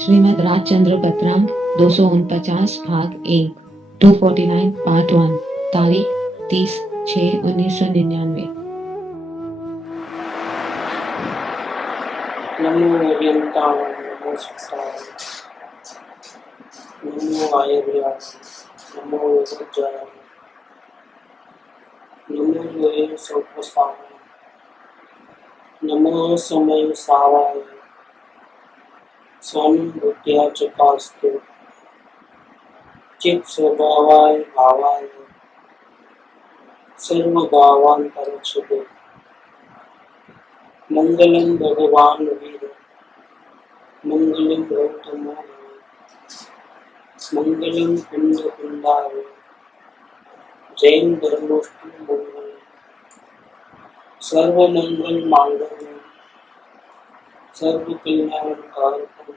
श्रीमद् राजचंद्र पत्रम 249 भाग 1 249 पार्ट 1 तारीख 30/6/1999। नमो अरिहंताय नमो सिद्धाय नमो आयुर्वेदाय नमो वज्राय नमो लोहे सर्वसाय नमो समय सावाय स्वामी बुद्ध्या चकास्ते चित स्वभावाय भावाय सर्वभावांतरच्छिदे मंगलम भगवान वीर मंगलम गौतमो मंगलम कुंड कुंडाय जैन धर्मोष्टि मंगल सर्वमंगल मांगल्य सर्व कल्याण कारकम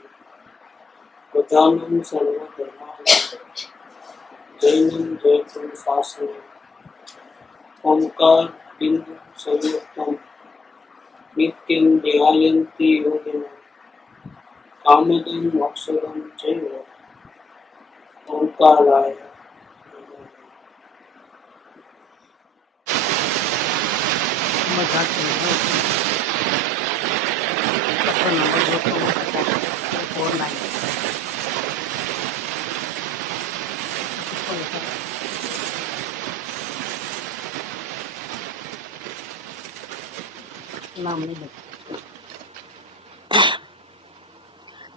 प्रधानम सर्वधर्माय जैनम जयपुर शासन ओंकार बिंदु संयुक्तम नित्यं ध्यायन्ति योगिनः कामदं मोक्षदं चैव ओंकाराय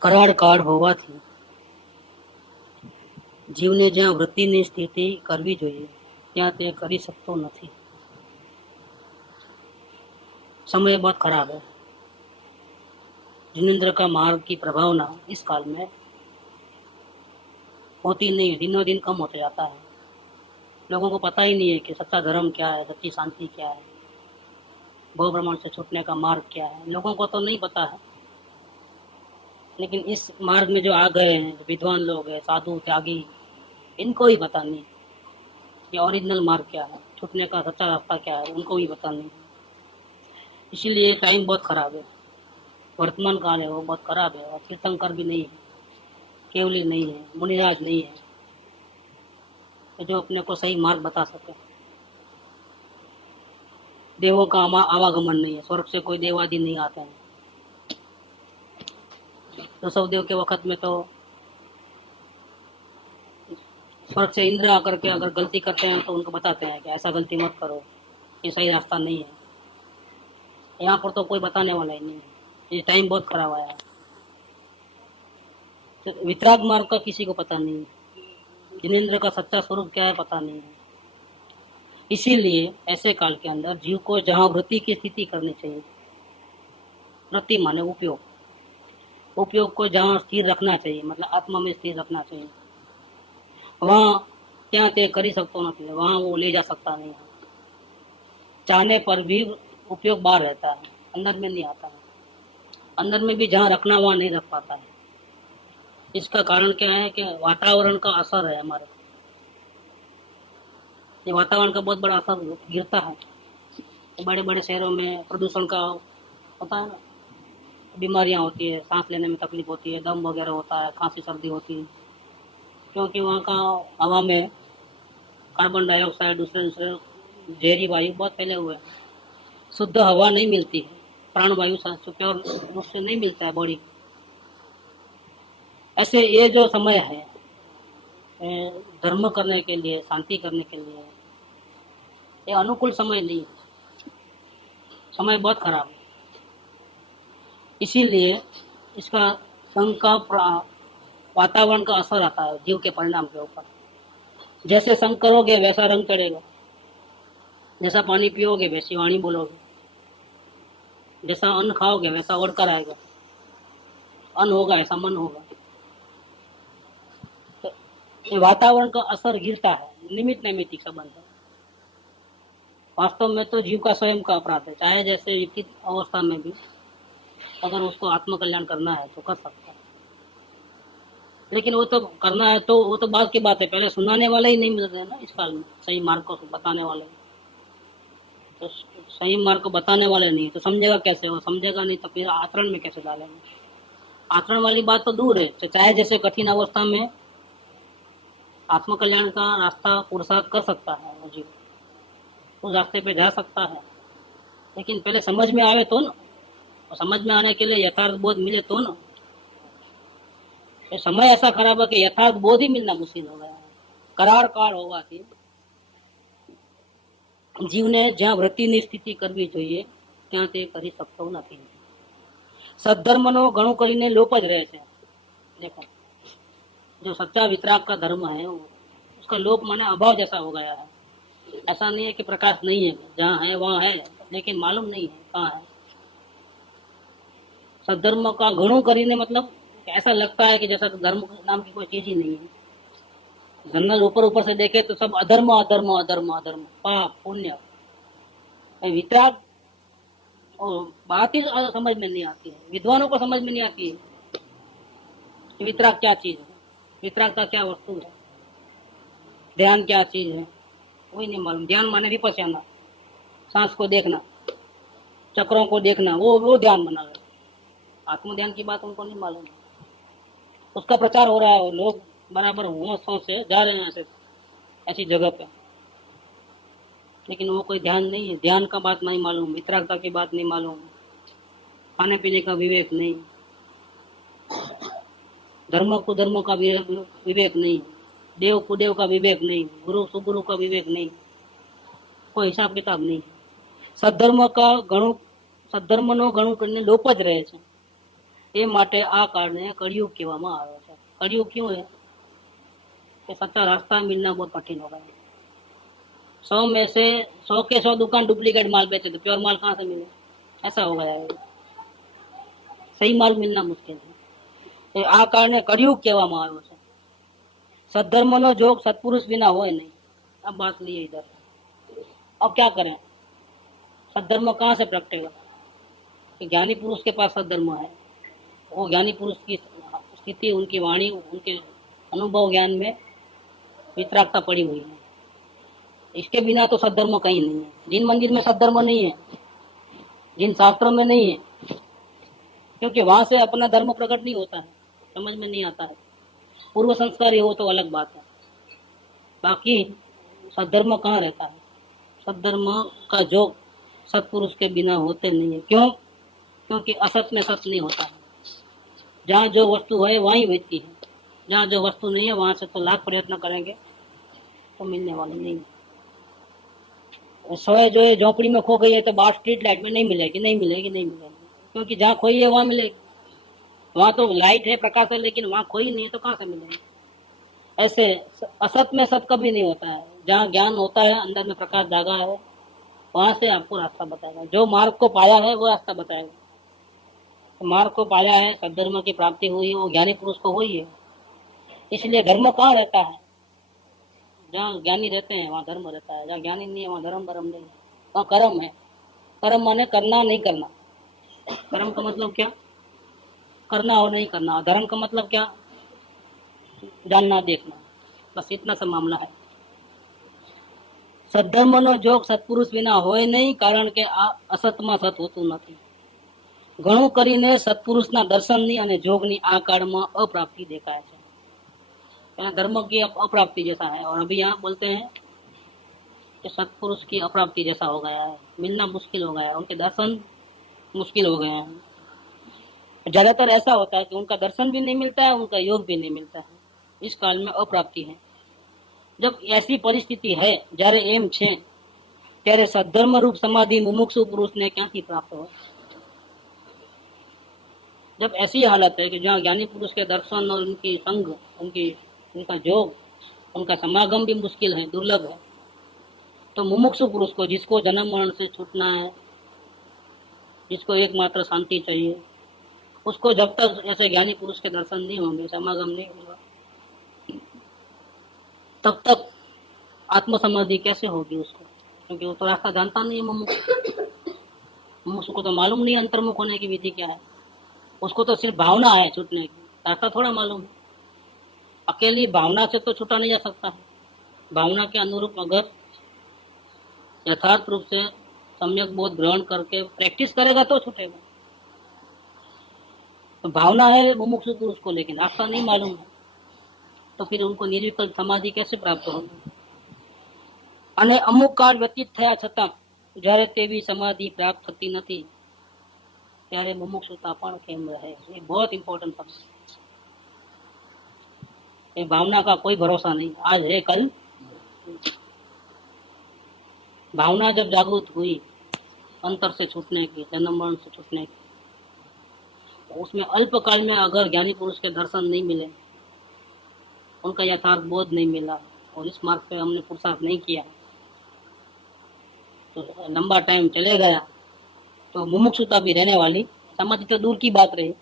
કરાળ કાળ હોવાથી જીવને જ્યાં વૃત્તિની સ્થિતિ કરવી જોઈએ ત્યાં તે કરી શકતો નથી। समय बहुत खराब है। जिनेंद्र का मार्ग की प्रभावना इस काल में होती नहीं, दिनों दिन कम होते जाता है। लोगों को पता ही नहीं है कि सच्चा धर्म क्या है, सच्ची शांति क्या है, भव ब्रह्मांड से छूटने का मार्ग क्या है। लोगों को तो नहीं पता है, लेकिन इस मार्ग में जो आ गए हैं, जो विद्वान लोग हैं, साधु त्यागी, इनको ही पता नहीं कि ओरिजिनल मार्ग क्या है, छूटने का सच्चा रास्ता क्या है, उनको भी पता नहीं। इसीलिए टाइम बहुत खराब है, वर्तमान काल है वो बहुत खराब है। और तीर्थंकर भी नहीं है, केवली नहीं है, मुनिराज नहीं है तो जो अपने को सही मार्ग बता सके। देवों का आवागमन नहीं है, स्वर्ग से कोई देव आदि नहीं आते हैं। तो ऋषभदेव के वक्त में तो स्वर्ग से इंद्र आकर के अगर गलती करते हैं तो उनको बताते हैं कि ऐसा गलती मत करो, ये सही रास्ता नहीं है। यहाँ पर तो कोई बताने वाला ही नहीं है। ये टाइम बहुत खराब आया है। तो वितराग मार्ग का किसी को पता नहीं है, जिनेंद्र का सच्चा स्वरूप क्या है पता नहीं है। इसीलिए ऐसे काल के अंदर जीव को जहाँ वृत्ति की स्थिति करनी चाहिए, वृत्ति माने उपयोग, उपयोग को जहाँ स्थिर रखना चाहिए, मतलब आत्मा में स्थिर रखना चाहिए, वहाँ क्या ते कर सकता नहीं, वहाँ वो ले जा सकता नहीं है। चाहने पर भी उपयोग बाहर रहता है, अंदर में नहीं आता है। अंदर में भी जहाँ रखना वहाँ नहीं रख पाता है। इसका कारण क्या है कि वातावरण का असर है हमारे। ये वातावरण का बहुत बड़ा असर गिरता है। बड़े बड़े शहरों में प्रदूषण का होता है ना, बीमारियाँ होती है, सांस लेने में तकलीफ होती है, दम वगैरह होता है, खांसी सर्दी होती है, क्योंकि वहाँ का हवा में कार्बन डाइऑक्साइड दूसरे जहरी वायु बहुत फैले हुए हैं। शुद्ध हवा नहीं मिलती है, प्राणवायु प्योर रूप से नहीं मिलता है बॉडी। ऐसे ये जो समय है धर्म करने के लिए, शांति करने के लिए, ये अनुकूल समय नहीं है, समय बहुत खराब है। इसीलिए इसका संघ का वातावरण का असर आता है जीव के परिणाम के ऊपर। जैसे संग करोगे वैसा रंग चढ़ेगा, जैसा पानी पियोगे वैसी वाणी बोलोगे, जैसा अन्न खाओगे वैसा ओढ़कर आएगा, अन्न होगा ऐसा मन होगा। तो ये वातावरण का असर गिरता है, निमित्त नैमित्तिक संबंध है। वास्तव में तो जीव का स्वयं का अपराध है, चाहे जैसे विकसित अवस्था में भी अगर उसको आत्मकल्याण करना है तो कर सकता है, लेकिन वो तो करना है तो वो तो बात की बात है। पहले सुनाने वाला ही नहीं मिल रहा है ना इस काल में, सही मार्ग को बताने वाले। तो सही मार्ग को बताने वाले नहीं तो समझेगा कैसे? वो समझेगा नहीं तो फिर आचरण में कैसे डालेंगे? आचरण वाली बात तो दूर है, चाहे जैसे कठिन अवस्था में आत्मकल्याण का रास्ता पुरुषार्थ कर सकता है वो जीव, उस रास्ते पे जा सकता है, लेकिन पहले समझ में आवे तो ना। और समझ में आने के लिए यथार्थ बोध मिले तो ना। तो समय ऐसा खराब है कि यथार्थ बोध ही मिलना मुश्किल हो गया है। करार काળ હોવાથી જીવને જ્યાં વૃત્તિની સ્થિતિ કરવી જોઈએ ત્યાં તે કરી શકતો નથી। સદ્ધર્મનો ઘણું કરીને લોપ જ રહે છે। देखो, जो सच्चा वितराग का धर्म है उसका लोप माने अभाव जैसा हो गया है। ऐसा नहीं है कि प्रकाश नहीं है, जहाँ है वहाँ है, लेकिन मालूम नहीं है कहाँ है। सद्धर्म का घणो કરીને मतलब ऐसा लगता है कि जैसा धर्म नाम की कोई चीज ही नहीं है। जनरल ऊपर ऊपर से देखे तो सब अधर्म अधर्म अधर्म अधर्म, पाप पुण्य, वितराग और बात ही समझ में नहीं आती है। विद्वानों को समझ में नहीं आती है वितराग क्या चीज है, वितरागता क्या वस्तु है, ध्यान क्या चीज है, वही नहीं मालूम। ध्यान माने विपश्यना, सांस को देखना, चक्रों को देखना, वो ध्यान बना है। आत्म ध्यान की बात उनको नहीं मालूम। उसका प्रचार हो रहा है, लोग बराबर होश से जा रहे हैं ऐसी जगह पे, लेकिन वो कोई ध्यान नहीं है। ध्यान का बात नहीं मालूम, वितरागता की बात नहीं मालूम, खाने पीने का विवेक नहीं, धर्म कुधर्म का विवेक नहीं, देव कुदेव का विवेक नहीं, गुरु सुगुरु का विवेक नहीं, कोई हिसाब किताब नहीं। सद्धर्म का घणું સદ્ધર્મનો ઘણું કરીને લોપ જ રહે છે। એ માટે આ કાળને કળિયુગ કહેવામાં આવે છે। कलयुग क्यों है कि सच्चा रास्ता मिलना बहुत कठिन हो गया। 100 में से 100 के 100 दुकान डुप्लीकेट माल बेचे तो प्योर माल कहाँ से मिले, ऐसा हो गया है। सही माल मिलना मुश्किल है। आ कारण कलयुग કહેવામાં આવ્યો છે। सद्धर्मનો जोग सत्पुरुष बिना होए नहीं। अब बात लिए इधर, अब क्या करें, सद्धर्म कहाँ से प्रगटेगा? ज्ञानी पुरुष के पास सद्धर्म है, वो ज्ञानी पुरुष की स्थिति, उनकी वाणी, उनके अनुभव ज्ञान में वितरागता पड़ी हुई है। इसके बिना तो सद्धर्म कहीं नहीं है। जिन मंदिर में सद्धर्म नहीं है, जिन शास्त्रों में नहीं है, क्योंकि वहां से अपना धर्म प्रकट नहीं होता है, समझ में नहीं आता है। पूर्व संस्कार हो तो अलग बात है, बाकी सद्धर्म कहाँ रहता है? सद्धर्म का जोग सत्पुरुष के बिना होते नहीं है। क्यों? क्योंकि असत में सत नहीं होता है। जहाँ जो वस्तु है वहीं मिलती है, जहाँ जो वस्तु नहीं है वहां से तो लाख प्रयत्न करेंगे तो मिलने वाली नहीं है। सोए जो है झोपड़ी में खो गई है तो बाहर स्ट्रीट लाइट में नहीं मिलेगी, नहीं मिलेगी, नहीं मिलेगी, क्योंकि जहाँ खोई है वहां मिलेगी। वहां तो लाइट है, प्रकाश है, लेकिन वहां खोई नहीं है तो कहाँ से मिलेगी? ऐसे असत में सत कभी नहीं होता है। जहाँ ज्ञान होता है, अंदर में प्रकाश जागा है, वहां से आपको रास्ता बताएगा। जो मार्ग को पाया है वो रास्ता बताएगा। तो मार्ग को पाया है, सद्धर्म की प्राप्ति हुई है, वो ज्ञानी पुरुष को हुई है। इसलिए धर्म कहाँ रहता है? जहाँ ज्ञानी रहते हैं वहाँ धर्म रहता है, जहाँ ज्ञानी नहीं है वहाँ धर्म नहीं है, वहाँ कर्म है। कर्म माने करना नहीं करना। कर्म का मतलब क्या? करना और नहीं करना। धर्म का मतलब क्या? जानना देखना, बस इतना सा मामला है। સદ્ધર્મનો જોગ સત્પુરુષ વિના હોય નહીં, કારણ કે આ અસતમાં સત હોતું નથી। ઘણું કરીને સત્પુરુષના દર્શનની અને જોગની આ કાળમાં અપ્રાપ્તિ દેખાય છે। यहाँ धर्म की अप्राप्ति जैसा है, और अभी यहाँ बोलते हैं कि सत्पुरुष की अप्राप्ति जैसा हो गया है, मिलना मुश्किल हो गया है, उनके दर्शन मुश्किल हो गए हैं। ज्यादातर ऐसा होता है कि उनका दर्शन भी नहीं मिलता है, उनका योग भी नहीं मिलता है। इस काल में अप्राप्ति है। जब ऐसी परिस्थिति है, જ્યારે એમ છે ત્યારે સद्धर्म रूप समाधि मुमुक्षु पुरुष ने क्यांथी प्राप्त हो? जब ऐसी हालत है कि जहाँ ज्ञानी पुरुष के दर्शन और उनकी संग, उनका जोग, उनका समागम भी मुश्किल है, दुर्लभ है, तो मुमुक्षु पुरुष को, जिसको जन्म मरण से छूटना है, जिसको एकमात्र शांति चाहिए, उसको जब तक ऐसे ज्ञानी पुरुष के दर्शन नहीं होंगे, समागम नहीं होगा, तब तक आत्म समाधि कैसे होगी उसको? क्योंकि वो तो रास्ता जानता नहीं है। मुमुक्षु को तो मालूम नहीं अंतर्मुख होने की विधि क्या है। उसको तो सिर्फ भावना है छूटने की, रास्ता थोड़ा मालूम है। अकेली भावना से तो छूटा नहीं जा सकता है। भावना के अनुरूप अगर यथार्थ रूप से सम्यक बोध ग्रहण करके प्रैक्टिस करेगा तो छूटेगा। तो भावना है मुमुक्षु पुरुष को, लेकिन रास्ता नहीं मालूम है, तो फिर उनको निर्विकल्प समाधि कैसे प्राप्त होगी? અને અમુક કાળ વ્યતીત થયા છતાં જ્યારે તેવી સમાધિ પ્રાપ્ત થતી નથી ત્યારે મુમુક્ષુતા પણ કેમ રહે? ये बहुत इंपॉर्टेंट शब्द है। ये भावना का कोई भरोसा नहीं, आज है कल। भावना जब जागृत हुई अंतर से छूटने की, जन्म मरण से छूटने की, तो उसमें अल्पकाल में अगर ज्ञानी पुरुष के दर्शन नहीं मिले, उनका यथार्थ बोध नहीं मिला और इस मार्ग पे हमने पुरुषार्थ नहीं किया, तो लंबा टाइम चले गया तो मुमुक्षुता भी रहने वाली, समाधि तो दूर की बात रही,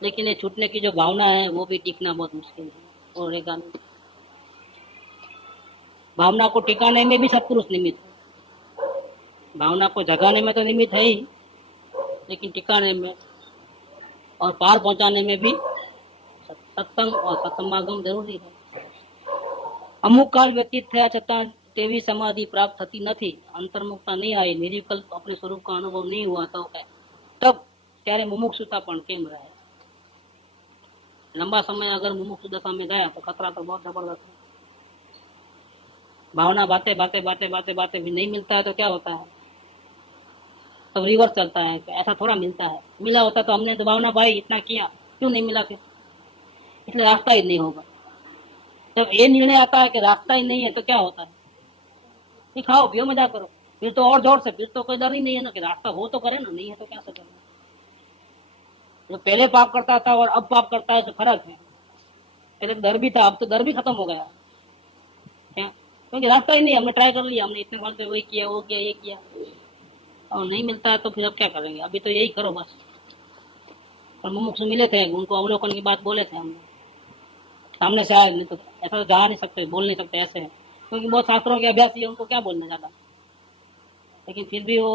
लेकिन ये छूटने की जो भावना है वो भी टिकना बहुत मुश्किल है और रहेगा नहीं। भावना को टिकाने में भी सत्पुरुष निमित्त है, भावना को जगाने में तो निमित्त है ही, लेकिन टिकाने में और पार पहुंचाने में भी सत्संग और सत्समागम जरूरी है। અમુક કાળ વ્યતીત થયા છતાં તેવી સમાધિ પ્રાપ્ત થતી નથી, અંતર્मुखता नहीं आई, निर्विकल्प अपने स्वरूप का अनुभव नहीं हुआ, तो तब ત્યારે मुमुक्षुता પણ કેમ રહે? लंबा समय अगर मुमुक्षु दशा में गया तो खतरा तो बहुत जबरदस्त है। भावना बातें बातें बातें बातें बातें भी नहीं मिलता है तो क्या होता है? तो रिवर्स चलता है, ऐसा थोड़ा मिलता है, मिला होता तो हमने तो भावना भाई इतना किया, क्यों नहीं मिला फिर? इसलिए रास्ता ही नहीं होगा। जब ये निर्णय आता है कि रास्ता ही नहीं है तो क्या होता है? खाओ पियो मजा करो, फिर तो और जोर से, फिर तो कोई डर ही नहीं है ना कि रास्ता हो तो करे ना, नहीं है तो क्या से करे। जो पहले पाप करता था और अब पाप करता है तो फर्क है। पहले डर भी था, अब तो डर भी खत्म हो गया, क्या? क्योंकि रास्ता ही नहीं, हमने ट्राई कर लिया, हमने इतने साल से वही किया, वो किया, ये किया, और नहीं मिलता है तो फिर अब क्या करेंगे? अभी तो यही करो बस। और मुमुक्षु मिले थे, उनको अवलोकन की बात बोले थे हमने, सामने से आए, नहीं तो ऐसा तो जा नहीं सकते, बोल नहीं सकते ऐसे, क्योंकि बहुत शास्त्रों के अभ्यासी है, उनको क्या बोलने ज्यादा। लेकिन फिर भी वो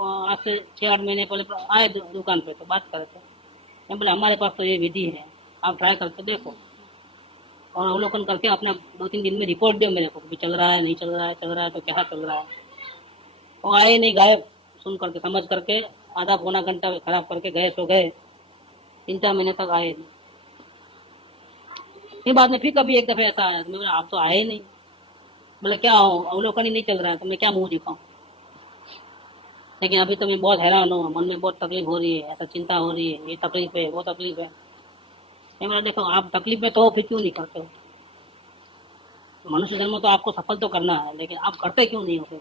आज से 6-8 महीने पहले आए दुकान पे, तो बात करे थे, मैं बोले हमारे पास तो ये विधि है, आप ट्राई करके देखो और अवलोकन करके अपने 2-3 दिन में रिपोर्ट दो मेरे को, चल रहा है नहीं चल रहा है, चल रहा है तो क्या चल रहा है। वो आए नहीं, गायब, सुन करके समझ करके आधा पौना घंटा खराब करके गए, सो गए, 3-4 महीने तक आए नहीं। फिर बाद में फिर कभी एक दफे ऐसा आया, मैं आप तो आए नहीं, बोले क्या हो, अवलोकन ही नहीं चल रहा है तो मैं क्या मुंह दिखाऊं। लेकिन अभी तो मैं बहुत हैरान हूँ, मन में बहुत तकलीफ हो रही है, ऐसा चिंता हो रही है, ये तकलीफ है, वो तकलीफ है। मैं बोला देखो आप तकलीफ में तो हो, फिर क्यों नहीं करते हो? मनुष्य जन्म तो आपको सफल तो करना है, लेकिन आप करते क्यों नहीं हो फिर?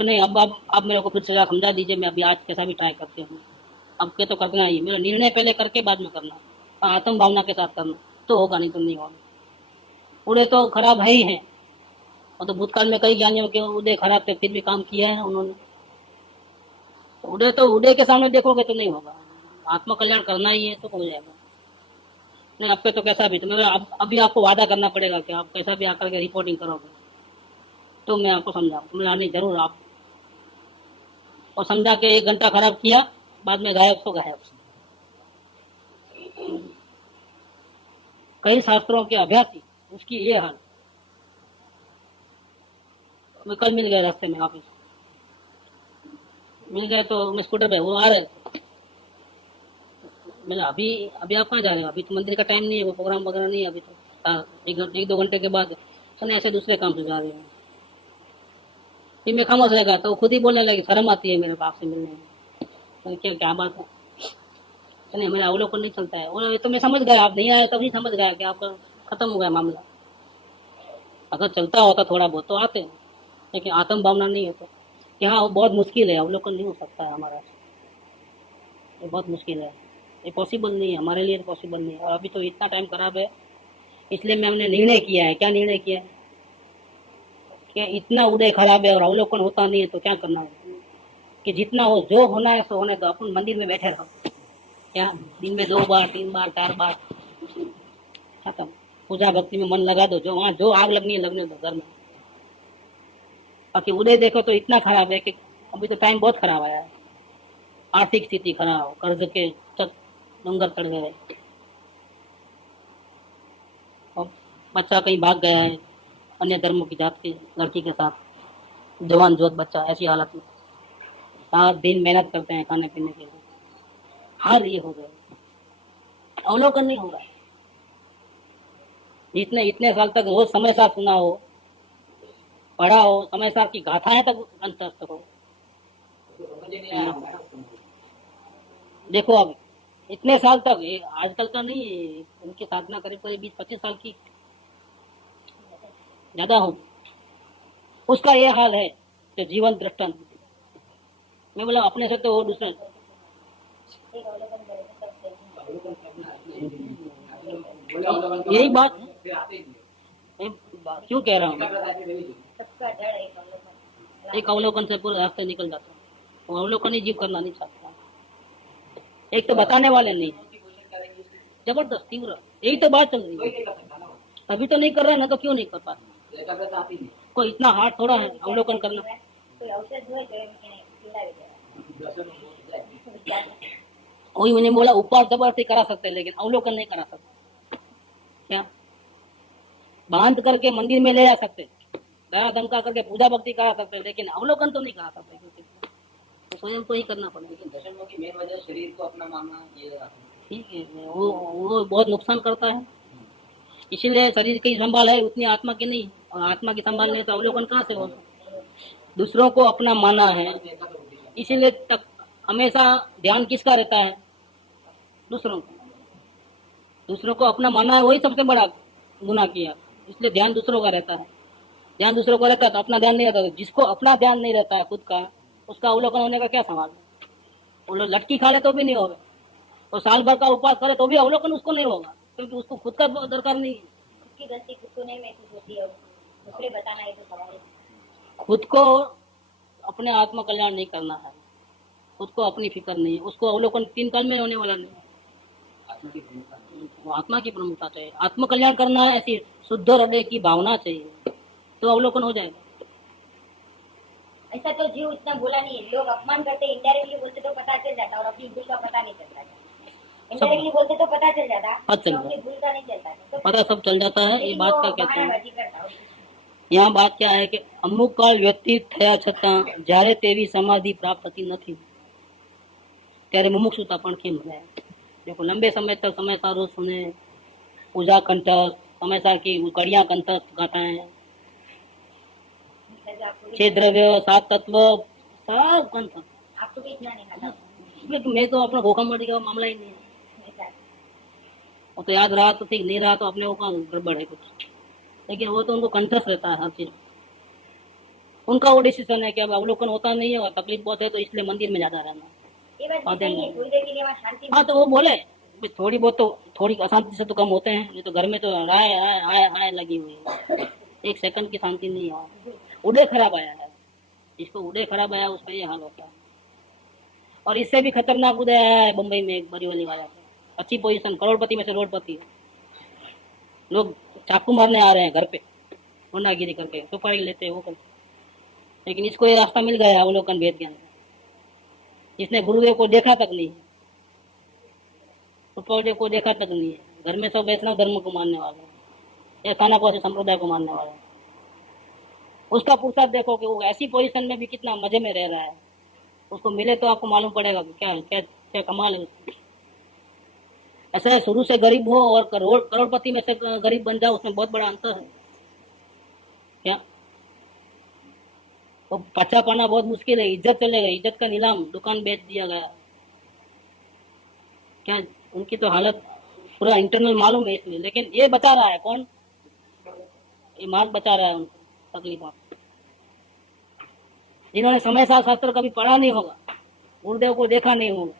तो नहीं, अब मेरे को फिर से समझा दीजिए, मैं अभी आज कैसा भी ट्राई करती हूँ, अब के तो करना ही, मेरा निर्णय पहले करके बाद में करना, आत्म भावना के साथ करना, तो होगा, नहीं तो नहीं होगा। उड़े तो खराब है ही है, और तो भूतकाल में कई ज्ञानियों के उदय खराब थे, फिर भी काम किया है उन्होंने। तो उदय के सामने देखोगे तो नहीं होगा, आत्म कल्याण करना ही है तो हो जाएगा। नहीं अब पे तो कैसा भी, तो मैं अभी आपको वादा करना पड़ेगा कि आप कैसा भी आकर के रिपोर्टिंग करोगे तो मैं आपको समझाऊँ, मैं नहीं जरूर आप, और समझा के 1 घंटा खराब किया, बाद में गायब तो गायब। कई शास्त्रों के अभ्यासी, उसकी ये हाल। मैं कल मिल गए रास्ते में, ऑफिस मिल गए तो मैं स्कूटर पे, वो आ रहे, मैंने अभी आप कहाँ जा रहे हो? अभी तो मंदिर का टाइम नहीं है, वो प्रोग्राम वगैरह नहीं है अभी तो, 1-2 घंटे के बाद सुने ऐसे दूसरे काम से जा रहे हैं। फिर मैं खामोश रहेगा तो खुद ही बोलने लगी, शर्म आती है मेरे बाप से मिलने में, तो क्या बात है? नहीं मेरा अवलोकन नहीं चलता है, और तो मैं समझ गया, आप नहीं आए तभी समझ गया कि आपका खत्म हो गया मामला। अगर चलता होता थोड़ा बहुत तो आते, लेकिन आत्म भावना नहीं है तो यहाँ वो बहुत मुश्किल है, अवलोकन नहीं हो सकता है हमारा, ये बहुत मुश्किल है, ये पॉसिबल नहीं है हमारे लिए, तो पॉसिबल नहीं है। और अभी तो इतना टाइम खराब है, इसलिए मैंने निर्णय किया है। क्या निर्णय किया है? कि इतना उदय खराब है और अवलोकन होता नहीं है तो क्या करना है, कि जितना हो, जो होना है सो होने दो, अपन मंदिर में बैठे रहो, क्या दिन में 2 बार 3 बार 4 बार, खत्म। पूजा भक्ति में मन लगा दो, जो वहाँ जो आग लगनी है लगने दो घर में। बाकी उदय देखो तो इतना खराब है कि अभी तो टाइम बहुत खराब आया है, आर्थिक स्थिति खराब, कर्ज के डूंगर चढ़ गए, और बच्चा कहीं भाग गया है अन्य धर्मों की जात की लड़की के साथ, जवान जोत बच्चा, ऐसी हालत में 7 दिन मेहनत करते हैं खाने पीने के लिए, हार ये हो गए, अवलोकन नहीं हो रहा। जितने इतने साल तक रोज समय सार सुना हो, पढ़ा हो, समय सार की गाथाएं तक कंठस्थ हो, देखो अब इतने साल तक, ये आजकल तो नहीं, उनकी साधना करीब करीब 20-25 साल की ज्यादा हो, उसका ये हाल है जो जीवन दृष्टांत। मैं बोला अपने से तो वो दूसरा, यही बात है। मैं क्यों कह रहा हूँ, एक अवलोकन से पूरे रास्ते निकल जाता है। वो अवलोकन ही जीव करना नहीं चाहता, एक तो बताने वाले नहीं, जबरदस्त तीव्र, यही तो बात चल रही है। अभी तो नहीं कर रहा है ना, तो क्यों नहीं कर पा रहा? कोई इतना हार्ड थोड़ा है अवलोकन करना। वही मैंने बोला, उपवास जबरदस्ती करा सकते हैं, लेकिन अवलोकन नहीं करा सकते। क्या बांध करके मंदिर में ले जा सकते, दया धमका करके पूजा भक्ति करा सकते, लेकिन अवलोकन तो नहीं करा सकते, तो स्वयं को ही करना पड़ेगा। दशमों की मेन वजह शरीर को अपना मानना, ये ठीक है, वो बहुत नुकसान करता है। इसीलिए शरीर की संभाल है उतनी आत्मा की नहीं, और आत्मा की संभाल नहीं तो अवलोकन कहाँ से होगा? दूसरों को अपना माना है, इसीलिए तक हमेशा ध्यान किसका रहता है? दूसरों को। दूसरों को अपना माना है, वही सबसे बड़ा गुनाह किया, इसलिए ध्यान दूसरों का रहता है। ध्यान दूसरों को रहता है तो अपना ध्यान नहीं रहता। जिसको अपना ध्यान नहीं रहता है खुद का, उसका अवलोकन होने का क्या सवाल है? वो लोग लटकी खा ले तो भी नहीं होगा, और साल भर का उपवास करे तो भी अवलोकन उसको नहीं होगा, क्योंकि उसको खुद का दरकार नहीं है। उसकी गलती खुद को नहीं महसूस होती है, दूसरे बताना है तो सवाल है। खुद को अपने आत्म कल्याण नहीं करना है, खुद को अपनी फिक्र नहीं है, उसको अवलोकन 3 काल में होने वाला नहीं। आत्मा की प्रमुखता चाहिए, आत्म कल्याण करना है, ऐसी शुद्ध हृदय की भावना चाहिए, तो अवलोकन हो जाएगा। ऐसा तो जीव इतना बोला नहीं है, लोग अपमान करते, इनडायरेक्टली बोलते तो पता चल जाता, और अपनी भूल का पता नहीं चलता। इनडायरेक्टली बोलते तो पता चल जाता, अपनी भूल का नहीं चलता, तो पता सब चल जाता है। ये बात का कहते हैं, बहानाबाजी करता है। यहाँ बात क्या है कि અમુક કાળ વ્યતીત થયા છતાં જ્યારે તેવી સમાધિ प्राप्त થતી નથી ત્યારે મુમુક્ષુતા પણ કેમ રહે? देखो लंबे समय तक समय सारो सुने, पूजा कंठस्थ, समय सार की कड़ियां कंठस्थ गाताएं, 6 द्रव्य 7 तत्व सब कंठस्थ। आपको भी इतना नहीं आता। मैं तो अपना भूखा मर का मामला ही नहीं है, वो तो याद रहा तो ठीक, नहीं रहा तो अपने को कहाँ गड़बड़ है कुछ, लेकिन वो तो उनको कंठस्थ रहता है हर चीज। उनका वो डिसीजन है कि अब अवलोकन होता नहीं है और तकलीफ बहुत है, तो इसलिए मंदिर में ज्यादा रहना। ये बात सही है, थोड़ी देर के लिए वहाँ शांति। हाँ तो वो बोले थोड़ी बहुत तो, थोड़ी अशांति से तो कम होते हैं, नहीं तो घर में तो हाय हाय हाय हाय लगी हुई है, 1 सेकंड की शांति नहीं है। उड़े खराब आया है, जिसको उड़े खराब आया उसका ये हाल होता है। और इससे भी खतरनाक उदय आया है बम्बई में, एक बरीवली वाला, अच्छी पोजीशन, करोड़पति में से रोडपति, लोग चाकू मारने आ रहे हैं घर पे, गुंडागिरी करके सुपारी लेते हैं वो करते, लेकिन इसको ये रास्ता मिल गया अवलोकन भेद ज्ञान, जिसने गुरुदेव को देखा तक नहीं है, सुपरदेव को देखा तक नहीं है, घर में सब वैष्णव धर्म को मानने वाले, या खानापासी संप्रदाय को मानने वाले, उसका पुरुषार्थ देखो कि वो ऐसी पोजीशन में भी कितना मजे में रह रहा है। उसको मिले तो आपको मालूम पड़ेगा कि क्या क्या क्या कमाल है उसकी। ऐसा है, शुरू से गरीब हो और करोड़पति में से गरीब बन जाओ, उसमें बहुत बड़ा अंतर है। क्या वो पचा पाना बहुत मुश्किल है, इज्जत चले गई, इज्जत का नीलाम, दुकान बेच दिया गया। क्या उनकी तो हालत पूरा इंटरनल मालूम है इसलिए, लेकिन ये बचा रहा है कौन? ये मार्ग बचा रहा है उनको तकलीफों। जिन्होंने समय सार शास्त्र कभी पढ़ा नहीं होगा, गुरुदेव को देखा नहीं होगा,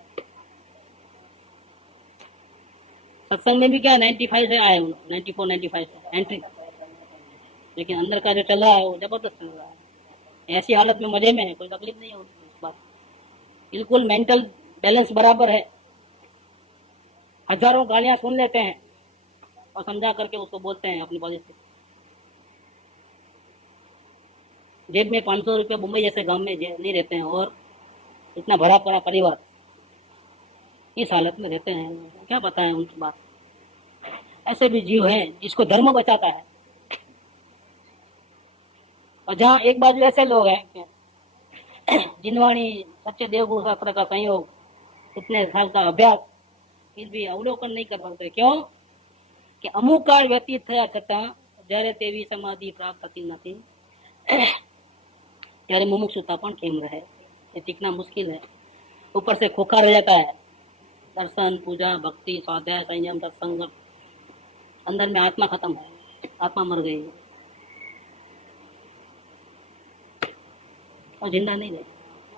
सत्संग में भी क्या 95 से आए, 94 95 से एंट्री, लेकिन अंदर का जो चल रहा है वो जबरदस्त चल रहा है। ऐसी हालत में मजे में है, कोई तकलीफ नहीं होती इस बात, बिल्कुल मेंटल बैलेंस बराबर है। हजारों गालियां सुन लेते हैं और समझा करके उसको बोलते हैं अपनी पॉलिसी। जेब में 500 रुपया मुंबई जैसे गांव में नहीं रहते हैं, और इतना भरा पड़ा परिवार, इस हालत में रहते हैं, क्या बताएं उनकी बात। ऐसे भी जीव हैं जिसको धर्म बचाता है, और जहाँ एक बाजू ऐसे लोग हैं जिनवाणी सच्चे देवगुरु शास्त्र का संयोग इतने साल का अभ्यास फिर भी अवलोकन नहीं कर सकते। क्यों कि અમુક કાળ વ્યતીત થયા છતાં જ્યારે તેવી સમાધિ પ્રાપ્ત થતી નથી ત્યારે मुमुक्षुता પણ કેમ રહે, ये टिकना मुश्किल है। ऊपर से खोखा रह जाता है। दर्शन, पूजा, भक्ति, स्वाध्याय, संयम, सत्संग, अंदर में आत्मा खत्म है, आत्मा मर गई है और जिंदा नहीं रही।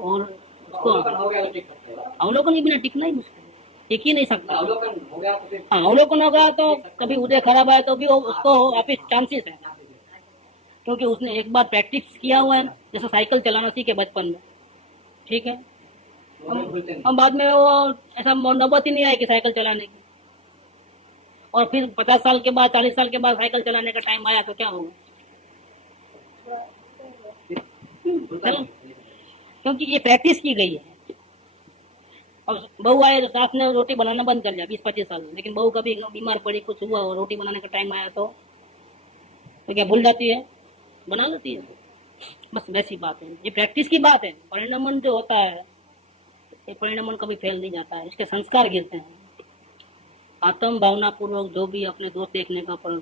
और उसको अवलोकन हो गया तो टिक सकते हैं। अवलोकन के बिना टिकना ही मुश्किल है, टिक ही नहीं सकता। अवलोकन हो गया तो फिर हाँ, अवलोकन होगा तो कभी उदय खराब आए तो भी उसको वापिस चांसेस है, क्योंकि उसने एक बार प्रैक्टिस किया हुआ है। जैसे साइकिल चलाना सीखे बचपन में, ठीक है, हम बाद में वो ऐसा नौबत ही नहीं आए कि साइकिल चलाने की, और फिर 50 साल के बाद 40 साल के बाद साइकिल चलाने का टाइम आया तो क्या होगा? क्योंकि ये प्रैक्टिस की गई है। अब बहू आए तो सास ने रोटी बनाना बंद कर दिया 20-25 साल में, लेकिन बहू कभी बीमार पड़ी, कुछ हुआ और रोटी बनाने का टाइम आया तो क्या भूल जाती है? बना लेती है। बस वैसी बात है, ये प्रैक्टिस की बात है। परिणमन जो होता है, ये परिणमन कभी फेल नहीं जाता है, इसके संस्कार गिरते हैं। आत्म भावना पूर्वक जो भी अपने दोस्त देखने का पर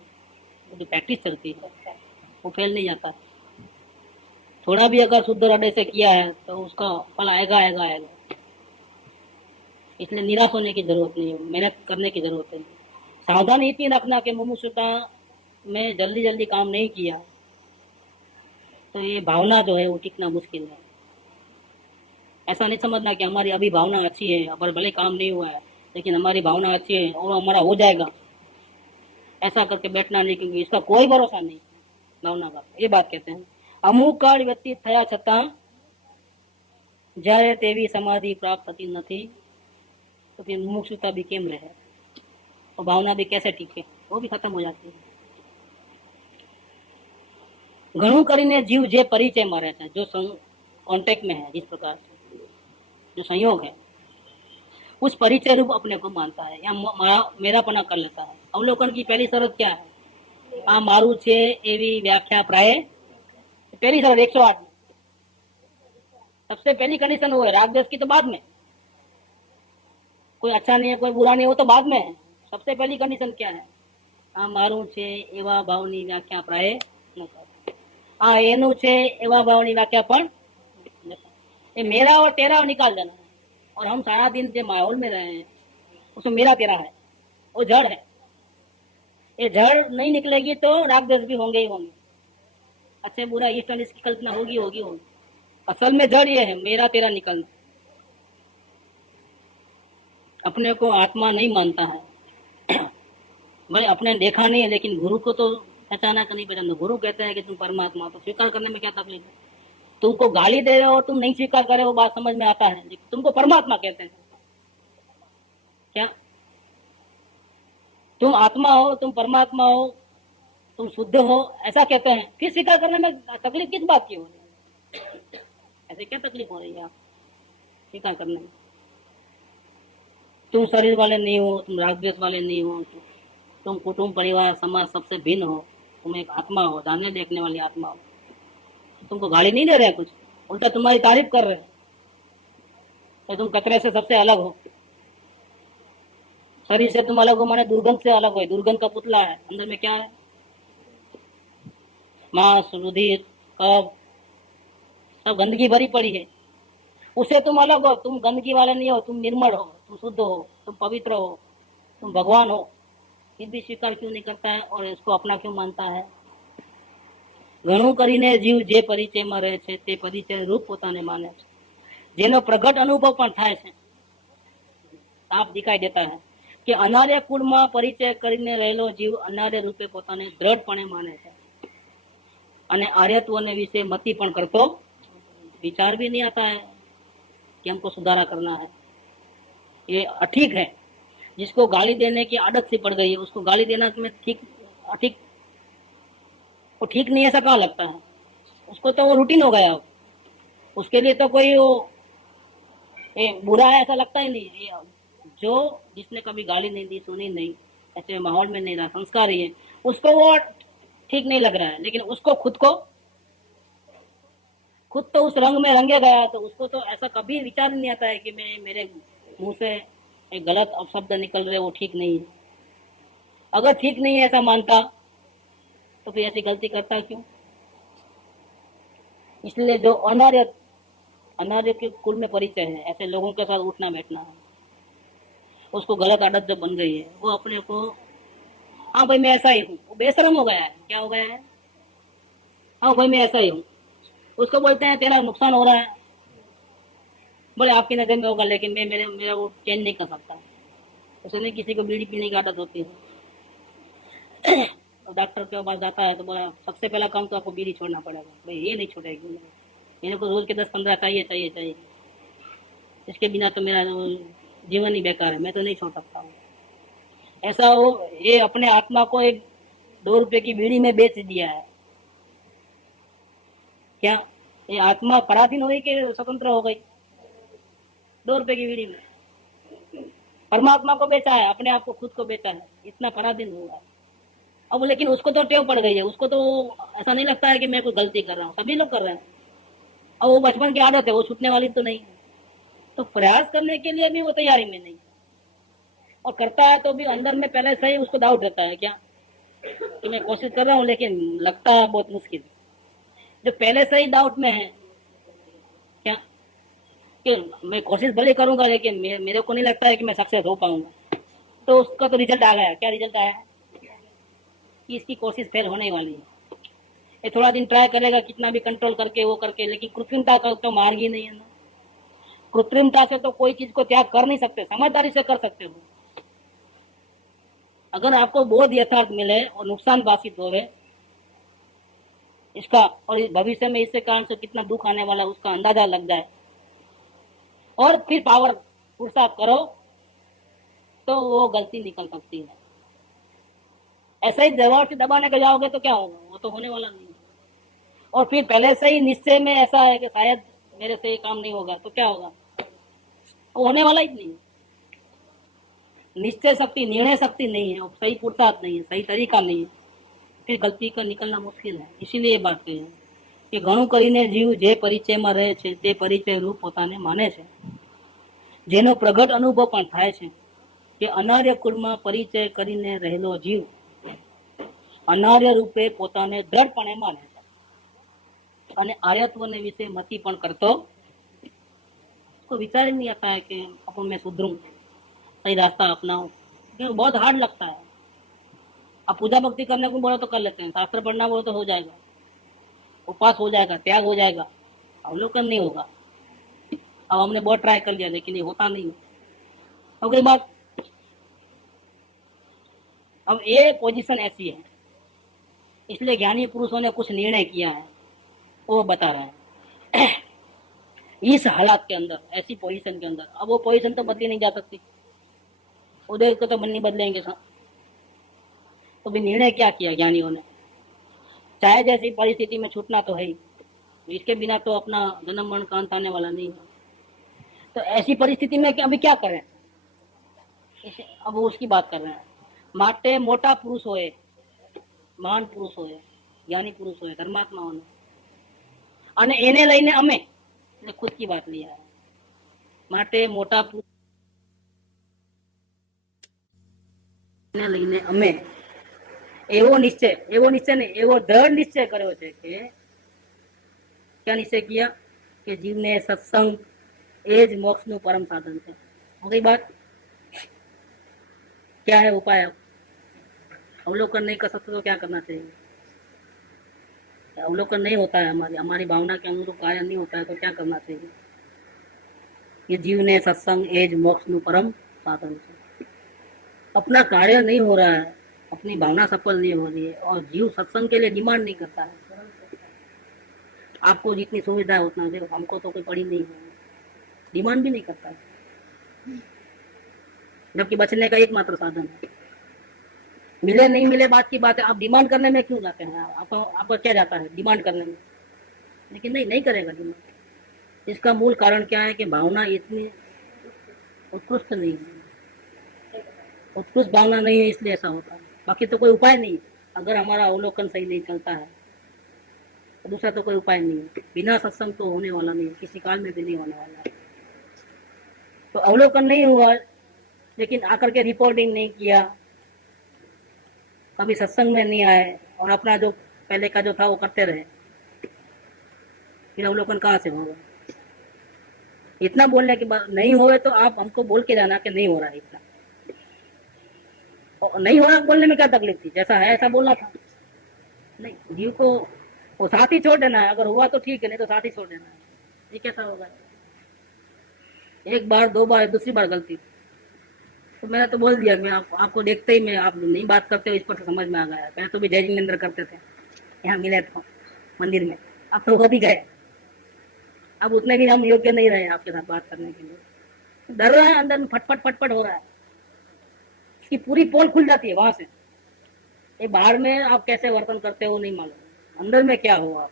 जो प्रैक्टिस चलती है वो फेल नहीं जाता। थोड़ा भी अगर शुद्ध हृदय से किया है तो उसका फल आएगा आएगा आएगा। इसलिए निराश होने की जरूरत नहीं है, मेहनत करने की जरूरत है। सावधानी इतनी रखना कि मुमुक्षुता में जल्दी जल्दी काम नहीं किया तो ये भावना जो है वो टिकना मुश्किल है। ऐसा नहीं समझना कि हमारी अभी भावना अच्छी है, पर भले काम नहीं हुआ है लेकिन हमारी भावना अच्छी है और हमारा हो जाएगा, ऐसा करके बैठना नहीं, क्योंकि इसका कोई भरोसा नहीं भावना का। ये बात कहते हैं અમુક કાળ વ્યતીત થયા છતાં જ્યારે તેવી સમાધિ પ્રાપ્ત થતી નથી तो फिर मुमुक्षुता भी केम रहे और भावना भी कैसे टिके, वो भी खत्म हो जाती है। घणું કરીને जीव जे परिचय में रहता है, जो कॉन्टेक्ट में है, जिस प्रकार से जो संयोग है, उस परिचय रूप अपने को मानता है या मेरापना कर लेता है। अवलोकन की पहली शरत क्या है? आ मारू छे एवी व्याख्या प्राय, पहली शरत 108 में सबसे पहली कंडीशन वो है। राग द्वेष की तो बाद में, कोई अच्छा नहीं है कोई बुरा नहीं हो तो बाद में है। सबसे पहली कंडीशन क्या है? आ मारू छे एवा भावनी व्याख्या प्राय न कर। आ एनु छे एवा भावनी व्याख्या पण ये मेरा और तेरा निकाल देना है। और हम सारा दिन जो माहौल में रहे हैं उसमें मेरा तेरा है, वो जड़ है। ये जड़ नहीं निकलेगी तो राग द्वेष भी होंगे ही होंगे, अच्छे बुरा इष्ट अनिष्ट की कल्पना होगी होगी होगी। असल में जड़ ये है मेरा तेरा निकलना। अपने को आत्मा नहीं मानता है, भाई अपने देखा नहीं है, लेकिन गुरु को तो अचानक नहीं पहचानता। गुरु कहते हैं कि तुम परमात्मा, तो स्वीकार करने में क्या तकलीफ है? तुमको गाली दे रहे हो, तुम नहीं स्वीकार करे, वो बात समझ में आता है, लेकिन तुमको परमात्मा कहते हैं। क्या तुम आत्मा हो, तुम परमात्मा हो, तुम शुद्ध हो, ऐसा कहते हैं, फिर स्वीकार करने में तकलीफ किस बात की हो रही है? ऐसे क्या तकलीफ हो रही है आप स्वीकार करने में? तुम शरीर वाले नहीं हो, तुम राग द्वेष वाले नहीं हो, तुम कुटुंब परिवार समाज सबसे भिन्न हो, तुम एक आत्मा हो, जाने देखने वाली आत्मा हो। तुमको गाली नहीं दे रहे हैं कुछ, उल्टा तुम्हारी तारीफ कर रहे हैं तो तुम कचरे से सबसे अलग हो। शरीर से तुम अलग हो माने दुर्गंध से अलग हो। दुर्गंध का पुतला है, अंदर में क्या है? मांस, रुधिर, कब, सब गंदगी भरी पड़ी है। उससे तुम अलग हो, तुम गंदगी वाले नहीं हो, तुम निर्मल हो, तुम शुद्ध हो, तुम पवित्र हो, तुम भगवान हो। फिर भी स्वीकार क्यों नहीं करता है और इसको अपना क्यों मानता है? घणું કરીને જીવ જે પરિચયમાં રહે છે તે પરિચય રૂપ પોતાને માને છે, જેનો પ્રગટ અનુભવ પણ થાય છે, સાફ દેખાઈ દેતા है કે અનાર્ય કુળમાં પરિચય કરીને રહેલો જીવ અનાર્ય રૂપે પોતાને દ્રઢપણે માને છે અને આર્યત્વને વિશે મતિ પણ કરતો विचार भी नहीं आता है कि हमको सुधारा करना है। ये अठीक है। जिसको गाली देने की आदत सी पड़ गई है उसको गाली देना में ठीक अठीक वो ठीक नहीं ऐसा कहाँ लगता है? उसको तो वो रूटीन हो गया, उसके लिए तो कोई वो बुरा है ऐसा लगता ही नहीं। जो जिसने कभी गाली नहीं दी, सुनी नहीं, ऐसे माहौल में नहीं रहा, संस्कार ही है, उसको वो ठीक नहीं लग रहा है। लेकिन उसको खुद तो उस रंग में रंगे गया, तो उसको तो ऐसा कभी विचार नहीं आता है कि मैं मेरे मुंह से एक गलत अपशब्द निकल रहे वो ठीक नहीं है। अगर ठीक नहीं है ऐसा मानता तो फिर ऐसी गलती करता क्यों? इसलिए जो अनार्य के कुल में परिचय है, ऐसे लोगों के साथ उठना बैठना है, उसको गलत आदत जो बन गई है, वो अपने को हाँ भाई मैं ऐसा ही हूँ, वो बेशरम हो गया है। क्या हो गया है? हाँ भाई मैं ऐसा ही हूँ। उसको बोलते हैं तेरा नुकसान हो रहा है, बोले आपकी नजर में होगा लेकिन मैं मेरा वो चेंज नहीं कर सकता। उसे नहीं, किसी को बीड़ी पीने की आदत होती है तो डॉक्टर के पास जाता है तो बोला सबसे पहला काम तो आपको बीड़ी छोड़ना पड़ेगा। भाई ये नहीं छोड़ेगी, मेरे को रोज के 10-15 चाहिए चाहिए चाहिए, इसके बिना तो मेरा जीवन ही बेकार है, मैं तो नहीं छोड़ सकता हूँ। ऐसा हो ये अपने आत्मा को एक 2 रुपए की बीड़ी में बेच दिया है। क्या ये आत्मा पराधीन हुई कि स्वतंत्र हो गई? 2 रुपए की बीड़ी में परमात्मा को बेचा है, अपने आप को खुद को बेचा है, इतना पराधीन हुआ है। अब लेकिन उसको तो टेव पड़ गई है, उसको तो ऐसा नहीं लगता है कि मैं कोई गलती कर रहा हूँ, सभी लोग कर रहे हैं। अब वो बचपन की आदत है, वो छूटने वाली तो नहीं है। तो प्रयास करने के लिए भी वो तैयारी में नहीं, और करता है तो भी अंदर में पहले से ही उसको डाउट रहता है क्या कि मैं कोशिश कर रहा हूँ लेकिन लगता है बहुत मुश्किल। जो पहले से ही डाउट में है क्या कि मैं कोशिश भले करूंगा लेकिन मेरे को नहीं लगता है कि मैं सक्सेस हो पाऊंगा, तो उसका तो रिजल्ट आ गया। क्या रिजल्ट आया कि इसकी कोशिश फेल होने वाली है। ये थोड़ा दिन ट्राई करेगा कितना भी कंट्रोल करके वो करके, लेकिन कृत्रिमता का तो मार्ग ही नहीं है ना। कृत्रिमता से तो कोई चीज को त्याग कर नहीं सकते, समझदारी से कर सकते हो। अगर आपको बोध यथार्थ मिले और नुकसान बासित हो इसका, और इस भविष्य में इससे कारण से कितना दुख आने वाला है उसका अंदाजा लग जाए, और फिर पावर पुरुषार्थ करो तो वो गलती निकल सकती है। ऐसा ही जबरदस्ती दबाने के जाओगे तो क्या होगा? वो तो होने वाला नहीं। और फिर पहले से ही निश्चय में ऐसा है कि शायद मेरे से ये काम नहीं होगा तो क्या होगा? वो होने वाला ही नहीं। निश्चय शक्ति, निर्णय शक्ति नहीं है, और सही पुरुषार्थ नहीं है, सही तरीका नहीं है, फिर गलती का निकलना मुश्किल है। इसीलिए बात कही है कि ઘણું કરીને જીવ જે પરિચયમાં રહે છે તે પરિચય રૂપ પોતાને માને છે, જેનો પ્રગટ અનુભવ પણ થાય છે કે અનાર્ય કુળમાં પરિચય કરીને રહેલો જીવ અનાર્ય રૂપે પોતાને દ્રઢપણે માને છે અને આર્યત્વને વિશે મતિ પણ કરતો उसको विचार ही नहीं आता है कि अपन मैं सुधरूं, सही रास्ता अपनाऊं, क्योंकि बहुत हार्ड लगता है। अब पूजा भक्ति करने को बोलो तो कर लेते हैं, शास्त्र पढ़ना बोलो तो हो जाएगा, उपवास हो जाएगा, त्याग हो जाएगा, अवलोकन नहीं होगा। अब हमने बहुत ट्राई कर लिया लेकिन ये होता नहीं। अब कई बात, अब ये पोजीशन ऐसी है, इसलिए ज्ञानी पुरुषों ने कुछ निर्णय किया है, वो बता रहे हैं इस हालात के अंदर, ऐसी पोजीशन के अंदर। अब वो पोजीशन तो बदली नहीं जा सकती, उधर को तो नहीं बदलेंगे सब। तो भी निर्णय क्या किया ज्ञानियों ने? चाहे जैसी परिस्थिति में छूटना तो है ही, इसके बिना तो अपना जन्म मरण का अंत आने वाला नहीं है। तो ऐसी परिस्थिति में अभी क्या करें? अब वो उसकी बात कर रहे हैं। माटे मोटा पुरुष होए, महान पुरुष होए, ज्ञानी पुरुष होए, धर्मात्मा होने અને એને લઈને અમે खुद की बात लिया है। माटे मोटा पुरुष ने લઈને અમે એવો નિશ્ચય નહીં, એવો દ્રઢ નિશ્ચય કર્યો છે કે क्या निश्चय किया कि जीव ने सत्संग એ જ મોક્ષનું પરમ સાધન છે। हो गई बात। क्या है उपाय? अवलोकन नहीं कर सकते तो क्या करना चाहिए? अवलोकन नहीं होता है, हमारी भावना के अनुरूप कार्य नहीं होता है तो क्या करना चाहिए? ये जीव ने सत्संग એ જ મોક્ષનું परम साधन છે। अपना कार्य नहीं हो रहा है, अपनी भावना सफल नहीं हो रही है, और जीव सत्संग के लिए डिमांड नहीं करता है। आपको जितनी सुविधा है उतना दे, हमको तो कोई पड़ी नहीं है, डिमांड भी नहीं करता है, जबकि बचने का एकमात्र साधन है। मिले नहीं मिले बात की बात है, आप डिमांड करने में क्यों जाते हैं? आपका क्या जाता है डिमांड करने में? लेकिन नहीं करेगा डिमांड। इसका मूल कारण क्या है कि भावना इतनी उत्कृष्ट नहीं है, उत्कृष्ट भावना नहीं है, इसलिए ऐसा होता है। बाकी तो कोई उपाय नहीं। अगर हमारा अवलोकन सही नहीं चलता है तो दूसरा तो कोई उपाय नहीं है। बिना सत्संग तो होने वाला नहीं, किसी काल में भी नहीं होने वाला है। तो अवलोकन नहीं हुआ, लेकिन आकर के रिपोर्टिंग नहीं किया, कभी सत्संग में नहीं आए और अपना जो पहले का जो था वो करते रहे, फिर अवलोकन कहाँ से होगा? इतना बोलने के बाद नहीं हुए तो आप हमको बोल के जाना कि नहीं हो रहा है इतना। और नहीं हो रहा बोलने में क्या तकलीफ थी? जैसा है ऐसा बोलना था। नहीं, जीव को वो साथ ही छोड़ देना है, अगर हुआ तो ठीक है, नहीं तो साथ ही छोड़ देना है। ये कैसा होगा? एक बार दो बार दूसरी बार गलती, तो मैंने तो बोल दिया। मैं आपको देखते ही मैं आप नहीं बात करते हो इस पर तो समझ में आ गया। पहले तो भी जय जिनेंद्र करते थे, यहाँ मिले तो मंदिर में, अब तो हो भी गए। अब उतने भी हम योग्य नहीं रहे आपके साथ बात करने के लिए। डर रहा है अंदर में, फटफट फटफट हो रहा है, इसकी पूरी पोल खुल जाती है वहां से। ये बाहर में आप कैसे वर्तन करते हो नहीं मालूम, अंदर में क्या हुआ?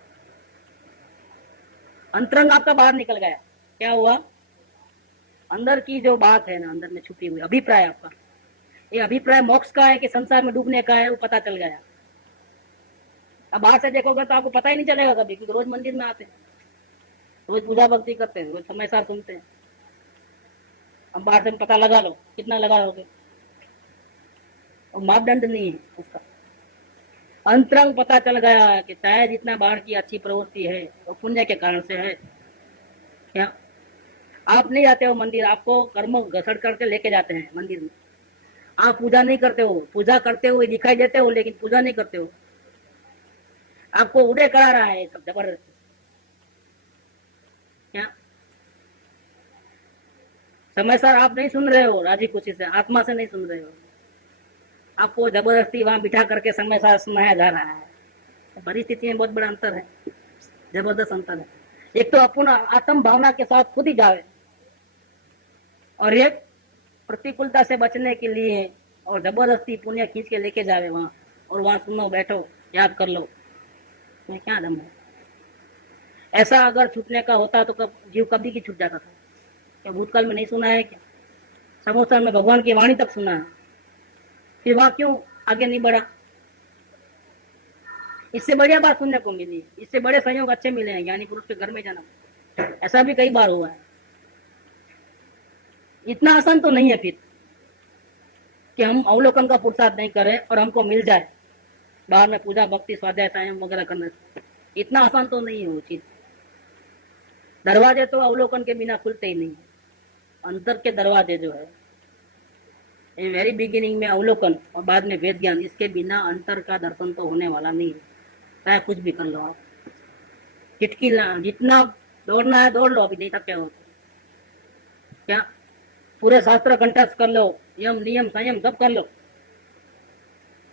अंतरंग आपका बाहर निकल गया। क्या हुआ? अंदर की जो बात है ना, अंदर में छुपी हुई अभिप्राय आपका, ये अभिप्राय मोक्ष का है कि संसार में डूबने का है, वो पता चल गया। अब बाहर से देखोगे तो आपको पता ही नहीं चलेगा कभी, क्योंकि रोज मंदिर में आते हैं, रोज पूजा भक्ति करते हैं, रोज समय सार सुनते हैं। अब बाहर से पता लगा लो, कितना लगा लोगे? और मापदंड नहीं है उसका। अंतरंग पता चल गया है कि चाहे जितना बाहर की अच्छी प्रवृत्ति है वो पुण्य के कारण से है। क्या आप नहीं जाते हो मंदिर, आपको कर्म घसड़ करके लेके जाते हैं मंदिर में। आप पूजा नहीं करते हो, पूजा करते हुए दिखाई देते हो लेकिन पूजा नहीं करते हो। आपको उदय करा रहा है सब जबरदस्ती। क्या समय सर आप नहीं सुन रहे हो, राजी खुशी से आत्मा से नहीं सुन रहे हो, आपको जबरदस्ती वहां बिठा करके समय सार सुनाया जा रहा है। परिस्थिति में बहुत बड़ा अंतर है, जबरदस्त अंतर है। एक तो अपन आत्म भावना के साथ खुद ही जावे, और एक प्रतिकूलता से बचने के लिए और जबरदस्ती पुण्य खींच के लेके जावे वहां, और वहां सुनो, बैठो, याद कर लो। मैं क्या दम है? ऐसा अगर छूटने का होता तो जीव कभी की छूट जाता था। क्या भूतकाल में नहीं सुना है? क्या समोसा में भगवान की वाणी तक सुना है, फिर वहां क्यों आगे नहीं बढ़ा? इससे बढ़िया बात सुनने को मिली, इससे बड़े संयोग अच्छे मिले हैं, ज्ञानी पुरुष के घर में जाना। ऐसा भी कई बार हुआ है। इतना आसान तो नहीं है फिर कि हम अवलोकन का पुरुषार्थ नहीं करें और हमको मिल जाए बाहर में पूजा भक्ति स्वाध्याय संयम वगैरह करने से। इतना आसान तो नहीं है वो चीज। दरवाजे तो अवलोकन के बिना खुलते ही नहीं। अंतर के दरवाजे जो है, वेरी बिगिनिंग में अवलोकन और बाद में वेद ज्ञान, इसके बिना अंतर का दर्शन तो होने वाला नहीं है। चाहे कुछ भी कर लो आप, चिटकी जितना दौड़ना है दौड़ लो, अभी नहीं थके हो तो। क्या पूरे शास्त्र कंठस्थ कर लो, यम नियम संयम सब कर लो,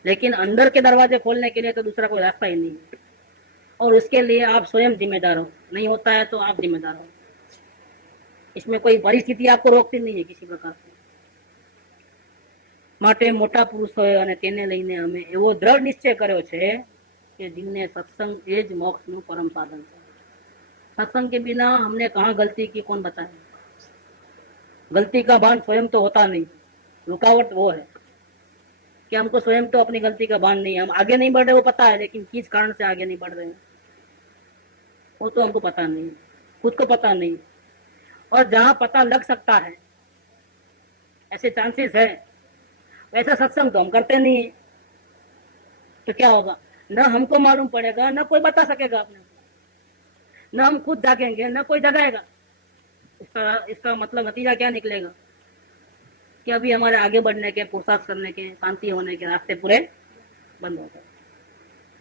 लेकिन अंदर के दरवाजे खोलने के लिए तो दूसरा कोई रास्ता ही नहीं है। और उसके लिए आप स्वयं जिम्मेदार हो। नहीं होता है तो आप जिम्मेदार हो। इसमें कोई परिस्थिति आपको रोकती नहीं है किसी प्रकार से। માટે મોટા પુરુષોએ અને તેને લઈને અમે એવો દ્રઢ નિશ્ચય કર્યો છે કે જીવને સત્સંગ એ જ મોક્ષનું પરમ સાધન છે। सत्संग के बिना हमने कहाँ गलती की, कौन बताए? गलती का भान स्वयं तो होता नहीं, रुकावट वो है कि हमको स्वयं तो अपनी गलती का भान नहीं है। हम आगे नहीं बढ़ रहे वो पता है, लेकिन किस कारण से आगे नहीं बढ़ रहे हैं वो तो हमको पता नहीं, खुद को पता नहीं। और जहां पता लग सकता है, ऐसे चांसेस है, वैसा सत्संग तो हम करते नहीं है। तो क्या होगा? न हमको मालूम पड़ेगा, न कोई बता सकेगा अपने, न हम खुद जागेंगे, न कोई जगाएगा। इसका मतलब नतीजा क्या निकलेगा कि अभी हमारे आगे बढ़ने के, पुरुषार्थ करने के, शांति होने के रास्ते पूरे बंद हो गए।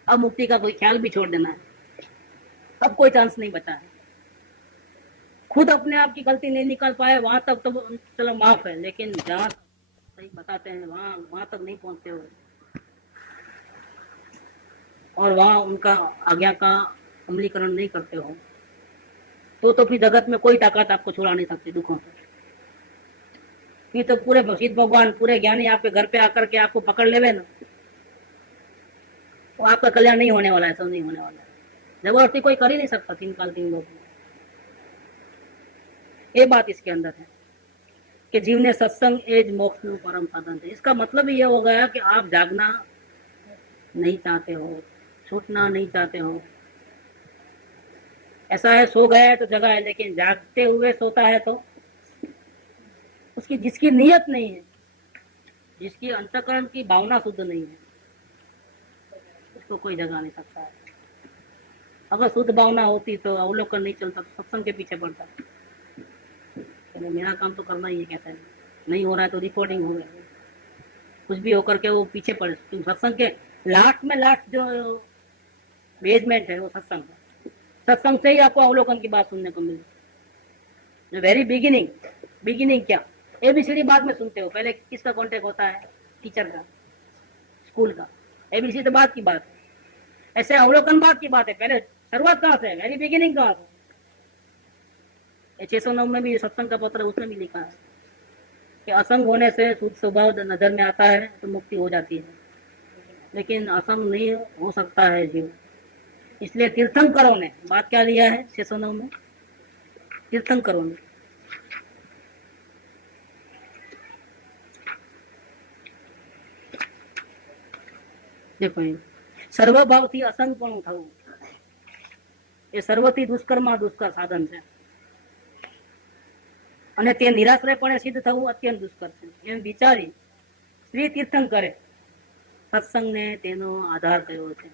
अब मुक्ति का कोई ख्याल भी छोड़ देना है, अब कोई चांस नहीं बचा है। खुद अपने आप की गलती नहीं निकाल पाए वहां तक तो चलो माफ है, लेकिन जहां सही बताते हैं वहां तक नहीं पहुंचते हो और वहां उनका आज्ञा का अमलीकरण नहीं करते हो तो फिर जगत में कोई ताकत आपको छुड़ा नहीं सकती दुखों से। फिर तो पूरे सिद्ध भगवान, पूरे ज्ञानी आपके घर पे आकर के आपको पकड़ लेवे ना, तो आपका कल्याण नहीं होने वाला है, सब नहीं होने वाला है। जबरदस्ती कोई कर ही नहीं सकता तीन काल तीन लोग। ये बात इसके अंदर है कि जीवने सत्संग एज मोक्ष नु परम साधन है। इसका मतलब ये हो गया कि आप जागना नहीं चाहते हो, छूटना नहीं चाहते हो। ऐसा है सो गया है तो जगा है, लेकिन जागते हुए सोता है तो उसकी जिसकी नीयत नहीं है, जिसकी अंतःकरण की भावना शुद्ध नहीं है, उसको कोई जगा नहीं सकता है। अगर शुद्ध भावना होती तो अवलोकन नहीं चलता, तो सत्संग के पीछे पड़ता। तो मेरा काम तो करना ही है, कैसे नहीं हो रहा है तो रिकॉर्डिंग हो रहा है, कुछ भी होकर के वो पीछे पड़े। सत्संग के लास्ट में लास्ट जो बेसमेंट है वो सत्संग है। सत्संग से ही आपको अवलोकन की बात सुनने को मिलती है। वेरी बिगिनिंग क्या, एबीसीडी बाद में सुनते हो, पहले किसका कांटेक्ट होता है? टीचर का, स्कूल का। एबीसीडी तो बाद की बात है, ऐसे अवलोकन बाद की बात है। पहले शुरुआत कहाँ से है? वेरी बिगिनिंग कहाँ से? 609 में भी सत्संग का पत्र, उसमें भी लिखा है कि असंग होने से शुद्ध स्वभाव नजर में आता है तो मुक्ति हो जाती है, लेकिन असंग नहीं हो सकता है जीव। इसलिए तीर्थंकरों ने बात क्या लिया है 609 में? तीर्थंकरों ने देखो, સર્વભાવથી અસંગપણું થવું એ સર્વથી દુષ્કર્મમાં દુષ્કર સાધન છે, અને તે નિરાશ્રયપણે સિદ્ધ થવું અત્યંત દુષ્કર છે. એમ વિચારી શ્રી તીર્થંકરે સત્સંગને તેનો આધાર કર્યો છે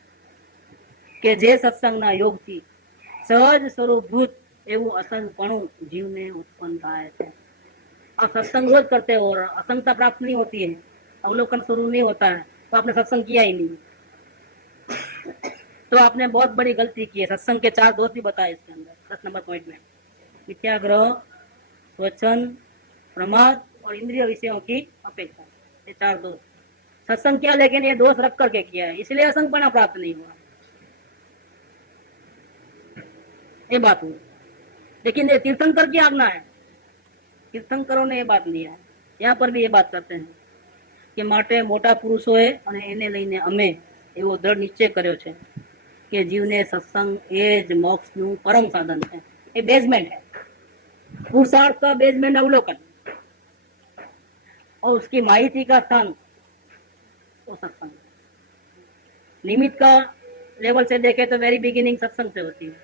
કે જે સત્સંગના યોગથી સહજ સ્વરૂપભૂત એવું असंगपणुं जीवने उत्पन्न થાય છે. अब सत्संग रोज करते हो और असंगता प्राप्त नहीं होती है, अवलोकन शुरू नहीं होता है, तो आपने सत्संग किया ही नहीं, तो आपने बहुत बड़ी गलती की है. सत्संग के 4 दोष भी बताए इसके अंदर 10 नंबर पॉइंट में: मिथ्याग्रह, स्वचन, प्रमाद और इंद्रिय विषयों की अपेक्षा. ये 4 दोष सत्संग किया, लेकिन ये दोष रख करके किया है, इसलिए असंगपना प्राप्त नहीं हुआ. ये बात हुई. लेकिन ये तीर्थंकर की आज्ञा है, तीर्थंकरों ने ये बात लिया है. यहाँ पर भी ये बात करते हैं कि માટે મોટા પુરુષોએ અને એને લઈને અમે એવો દ્રઢ નિશ્ચય કર્યો છે કે જીવને સત્સંગ એ જ મોક્ષનું પરમ સાધન છે. એ બેઝમેન્ટ है, पुरुषार्थ का बेसमेंट अवलोकन, और उसकी माहिती का स्थान वो सत्संग. निमित्त का लेवल से देखे तो वेरी बिगिनिंग सत्संग से होती है,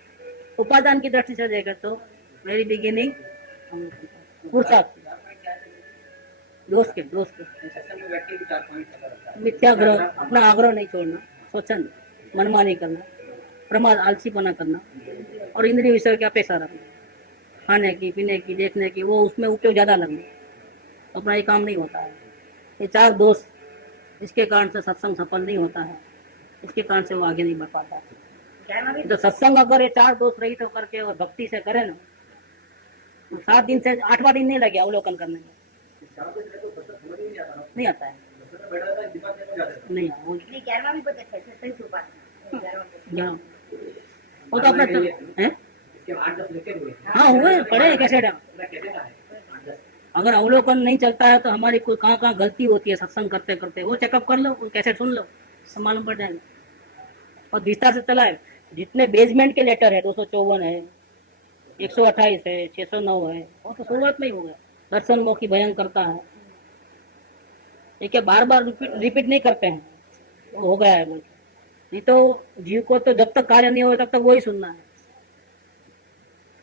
उपादान की दृष्टि से देखे तो वेरी बिगिनिंग पुरुषार्थ. दोस्त के मिथ्याग्रह, अपना आग्रह नहीं छोड़ना, स्वचन मनमानी करना, प्रमाद आलसीपना करना, और इंद्रिय विषय की अपेक्षा रखना, खाने की, पीने की, देखने की, वो उसमें उपयोग ज्यादा लगना, अपना ये काम नहीं होता है. ये 4 दोष, इसके कारण से सत्संग सफल नहीं होता है, इसके कारण से वो आगे नहीं बढ़ पाता है. तो सत्संग अगर ये 4 दोष रहित होकर के और भक्ति से करे ना, 7 दिन से 8वां दिन नहीं लगे अवलोकन करने में, नहीं आता है. नहीं वो 11वां भी बहुत अच्छा है, सही सुबह 11वां वो तो अपना है. हाँ हुए पढ़े कैसे. अगर अवलोकन नहीं चलता है तो हमारी कोई कहाँ कहाँ गलती होती है सत्संग करते करते, वो चेकअप कर लो, कैसे सुन लो, सब मालूम पड़ जाएगा. और विस्तार से चला है. जितने बेसमेंट के लेटर है 254 है, 128 है, 609 है, वो तो शुरुआत में ही हो गया. दर्शन मोह की भयंकरता है, ये क्या बार बार रिपीट नहीं करते हैं, वो हो गया है. नहीं तो जीव को तो जब तक कार्य नहीं हो तब तक वही सुनना है.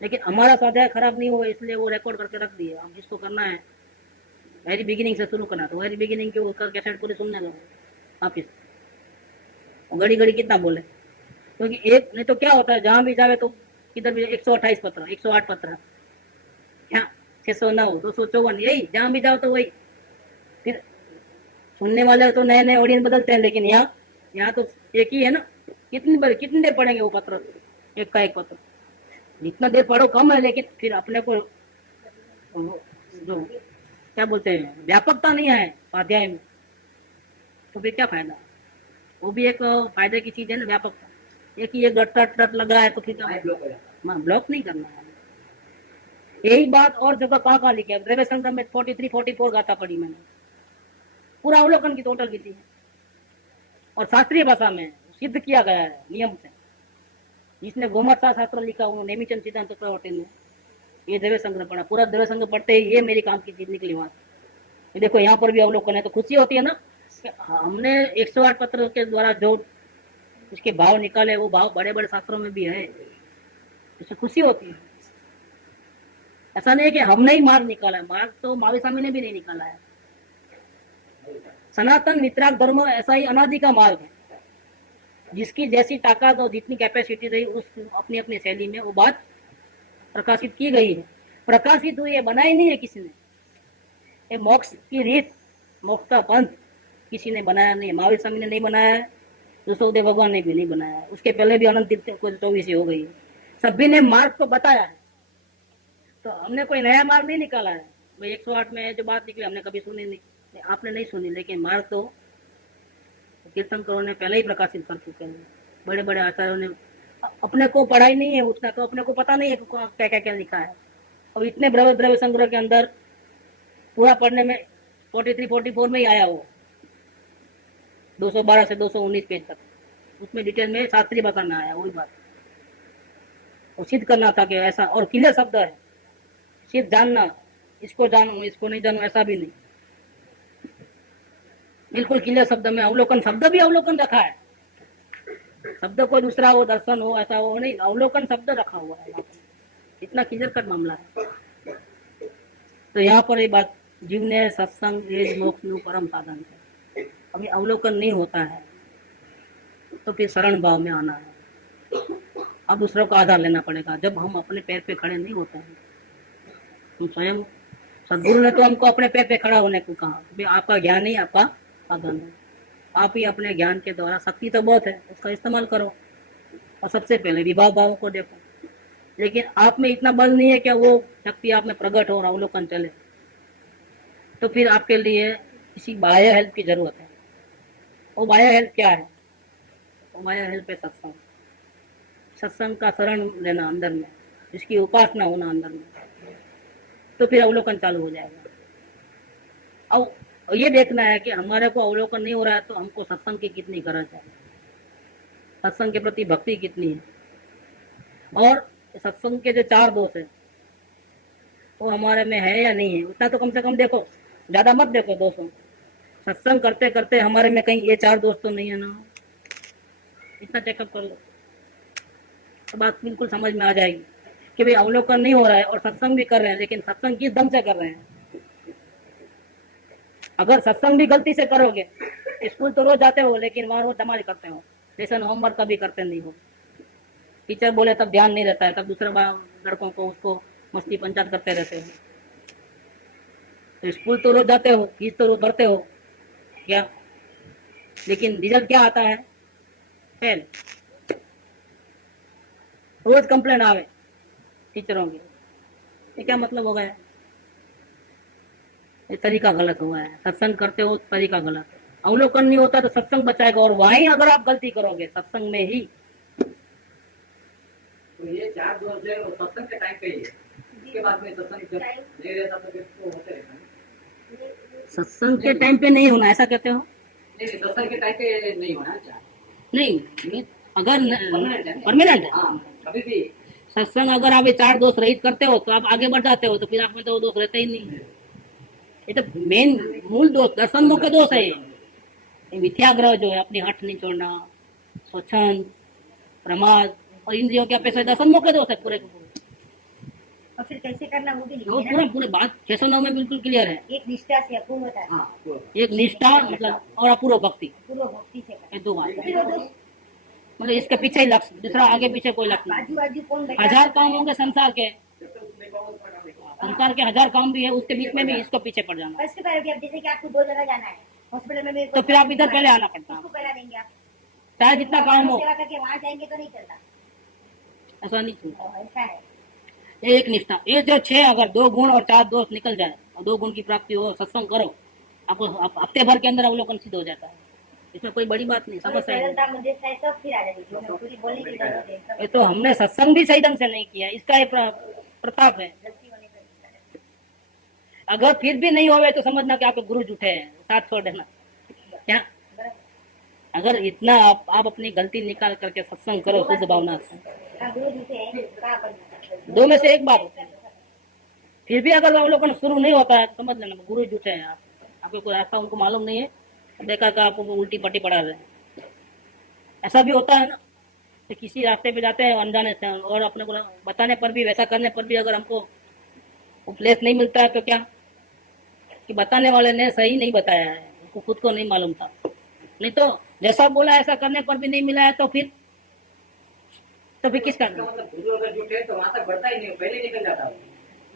लेकिन हमारा स्वाध्याय खराब नहीं हुआ इसलिए वो रिकॉर्ड करके रख दिया. अब जिसको करना है वेरी बिगिनिंग से शुरू करना, तो वेरी बिगिनिंग के उसका कैसेट पूरी सुनने लगो आप. इस घड़ी घड़ी कितना बोले, क्योंकि एक नहीं तो क्या होता है, जहां भी जावे तो किधर भी 128 पत्र, 108 पत्र, 609, 254, यही जहां भी जाओ तो वही. फिर सुनने वाले तो नए नए ऑडियंस बदलते हैं, लेकिन यहाँ तो एक ही है ना. कितनी देर पढ़ेंगे वो पत्र, एक का एक पत्र. जितना देर पढ़ो कम है, लेकिन फिर अपने को जो क्या बोलते हैं व्यापकता नहीं है स्वाध्याय में, तो फिर क्या फायदा. वो भी एक फायदे की चीज है ना, व्यापकता. एक ही एक रट लगा है तो फिर ब्लॉक नहीं करना है. यही बात और जगह कहाँ लिखी है. द्रव्य संग्रह में 43, 44 गाथा पढ़ी मैंने, पूरा अवलोकन की टोटल की थी, और शास्त्रीय भाषा में सिद्ध किया गया है नियम से. जिसने गोमाता शास्त्र लिखा उन्होंने नेमिचंद सिद्धांत चक्रवर्ती ने ये द्रव्य संग्रह पढ़ा. पूरा द्रव्य संग्रह पढ़ते ही ये मेरी काम की चीज निकली वहां. देखो यहाँ पर भी अवलोकन है, तो खुशी होती है ना कि हमने 108 पत्र के द्वारा जो उसके भाव निकाले, वो भाव बड़े बड़े शास्त्रों में भी है, इससे खुशी होती है. ऐसा नहीं है कि हमने ही मार्ग निकाला है, मार्ग तो महावीर स्वामी ने भी नहीं निकाला है। सनातन वितराग धर्म ऐसा ही अनादि का मार्ग है, जिसकी जैसी ताकत और जितनी कैपेसिटी रही उस अपनी अपनी शैली में वो बात प्रकाशित की गई है। प्रकाशित हुई है, बनाई नहीं है किसी ने। ये मोक्ष की रीत, मोक्ष का पंथ किसी ने बनाया नहीं, महावीर स्वामी ने नहीं बनाया है, ऋषभदेव भगवान ने भी नहीं बनाया है, उसके पहले भी अनंत तीर्थ को 24 हो गई है। सभी ने मार्ग को बताया है, तो हमने कोई नया मार्ग नहीं निकाला है। भाई 108 में जो बात निकली हमने कभी सुनी नहीं, आपने नहीं सुनी, लेकिन मार्ग तो तीर्थंकरों ने पहले ही प्रकाशित कर चुके हैं। बड़े बड़े आचार्यों ने, अपने को पढ़ाई नहीं है उतना, तो अपने को पता नहीं है क्या क्या क्या लिखा है। और इतने द्रव्य संग्रह के अंदर पूरा पढ़ने में 43-44 में ही आया वो 212 से 219 पेज तक, उसमें डिटेल में शास्त्रीय भाषा में आया। वही बात और सिद्ध करना था कि ऐसा, और क्लियर शब्द है, सिर्फ जानना, इसको जानू इसको नहीं जानू ऐसा भी नहीं, बिल्कुल क्लियर शब्द में। अवलोकन शब्द भी अवलोकन रखा है, शब्द कोई दूसरा हो, दर्शन हो, ऐसा हो नहीं, अवलोकन शब्द रखा हुआ है। इतना क्लियर कट मामला है। तो यहाँ पर ये बात, जीवने सत्संग ये मोक्ष નું परम साधन है। अभी अवलोकन नहीं होता है तो फिर शरण भाव में आना है। अब दूसरों का आधार लेना पड़ेगा। जब हम अपने पैर पे खड़े नहीं होते हैं, हम स्वयं, सदगुरु ने तो हमको अपने पैर पे खड़ा होने को कहा, भाई आपका ज्ञान ही आपका साधन है, आप ही अपने ज्ञान के द्वारा, शक्ति तो बहुत है उसका इस्तेमाल करो, और सबसे पहले विभाव भाव को देखो। लेकिन आप में इतना बल नहीं है कि वो शक्ति आप में प्रकट हो और अवलोकन चले, तो फिर आपके लिए किसी बाह्य हेल्प की जरूरत है। वो बाह्य हेल्प क्या है? वो बाह्य हेल्प है सत्संग। सत्संग का शरण लेना अंदर में, जिसकी उपासना होना अंदर में, तो फिर अवलोकन चालू हो जाएगा। अब ये देखना है कि हमारे को अवलोकन नहीं हो रहा है तो हमको सत्संग की कितनी गरज है, सत्संग के प्रति भक्ति कितनी है, और सत्संग के जो 4 दोष है वो हमारे में है या नहीं है, उतना तो कम से कम देखो, ज्यादा मत देखो दोस्तों। सत्संग करते करते हमारे में कहीं ये 4 दोष तो नहीं है ना, इतना चेकअप कर लो तो बात बिल्कुल समझ में आ जाएगी कि भाई अवलोकन नहीं हो रहा है और सत्संग भी कर रहे हैं, लेकिन सत्संग किस ढंग से कर रहे हैं। अगर सत्संग भी गलती से करोगे, स्कूल तो रोज जाते हो लेकिन वहां रोज धमाल करते हो, लेसन होमवर्क कभी करते नहीं हो, टीचर बोले तब ध्यान नहीं रहता है, तब दूसरे लड़कों को उसको मस्ती पंचायत करते रहते हो। तो स्कूल तो रोज जाते हो, फीस तो रोज भरते हो क्या, लेकिन रिजल्ट क्या आता है? फेल। रोज कंप्लेन आवे टीचरों की, ये क्या मतलब हो गया? ये तरीका गलत हुआ है। सत्संग करते हो तरीका गलत है। अवलोकन नहीं होता तो सत्संग बचाएगा, और वहीं अगर आप गलती करोगे सत्संग में ही, तो ये 4 दोष जो है वो सत्संग के टाइम पे ही है, उसके बाद में सत्संग जब नहीं रहता तो फिर तो होते रहता है। सत्संग के टाइम पे नहीं होना, ऐसा कहते हो? नहीं सत्संग के टाइम पे नहीं होना चाहिए। नहीं, अगर परमानेंट है, हाँ कभी भी सत्संग अगर आप ये 4 दोष रहित करते हो तो आप आगे बढ़ जाते हो, तो फिर आप में तो वो दोष रहते ही नहीं। ये तो मेन मूल दोष, दर्शन मुख्य दोष है। ये मिथ्याग्रह जो है, अपनी हठ नहीं छोड़ना, स्वच्छंद, प्रमाद और इंद्रियों के अपेक्षा दर्शन मुख्य दोष है पूरे के पूरे। और फिर कैसे करना वो भी वो लिखी है ना। पूरे बात 609 में बिल्कुल क्लियर है। एक निष्ठा से अपूर्वता है, हाँ एक निष्ठा मतलब और अपूर्व भक्ति, पूर्व भक्ति से करना। ये 2 बात फिर वो दोस्त मतलब इसके पीछे ही लक्ष्य, दूसरा आगे पीछे कोई लक्ष्य नहीं। बाजू बाजू कौन बैठा 1000 काम होंगे संसार के 1000 काम भी है, उसके बीच में भी इसको पीछे पड़ जाना, और इसके बाद अब जैसे कि आपको 2 जगह जाना है हॉस्पिटल में, मेरे को तो फिर आप इधर पहले आना पड़ता है। उसको पहला देंगे आप, चाहे जितना काम हो, सेवा करके वहां जाएंगे तो नहीं चलता। ऐसा नहीं चलता। और ऐसा है ये एक निष्ठा, ये जो 6 अगर 2 गुण और 4 दोष निकल जाए और 2 गुण की प्राप्ति हो, सत्संग करो, आपको हफ्ते भर के अंदर अवलोकन सिद्ध हो जाता है। इसमें कोई बड़ी बात नहीं, समझ है। सरलता मुझे सब फिर आ जाएगी, जो पूरी बोलने की जरूरत है, सब ये तो हमने सत्संग भी सही ढंग से नहीं किया, इसका ये प्रताप है। गलती होने पर। अगर फिर भी नहीं होवे तो समझना कि आपके गुरु झूठे हैं, साथ छोड़ देना। क्या अगर इतना आप अपनी गलती निकाल करके सत्संग करो शुद्ध भावना से, हाँ, गुरु जी से है, कहाँ पर 2 में से एक बात होती है। फिर भी अगर अवलोकन शुरू नहीं होता है तो समझ लेना गुरु झूठे हैं। आपको कोई रास्ता उनको मालूम नहीं है, देखा कि आपको उल्टी पट्टी पड़ा रहे हैं। ऐसा भी होता है ना, तो किसी रास्ते पे जाते हैं अनजाने से, और अपने को बताने पर भी, वैसा करने पर भी अगर हमको उपदेश नहीं मिलता है तो क्या कि बताने वाले ने सही नहीं बताया है, उसको खुद को नहीं मालूम था। नहीं तो जैसा बोला ऐसा करने पर भी नहीं मिला है तो फिर किसका? मतलब गुरु अगर जुटे तो वहां तक बढ़ता ही नहीं, पहले निकल जाता है।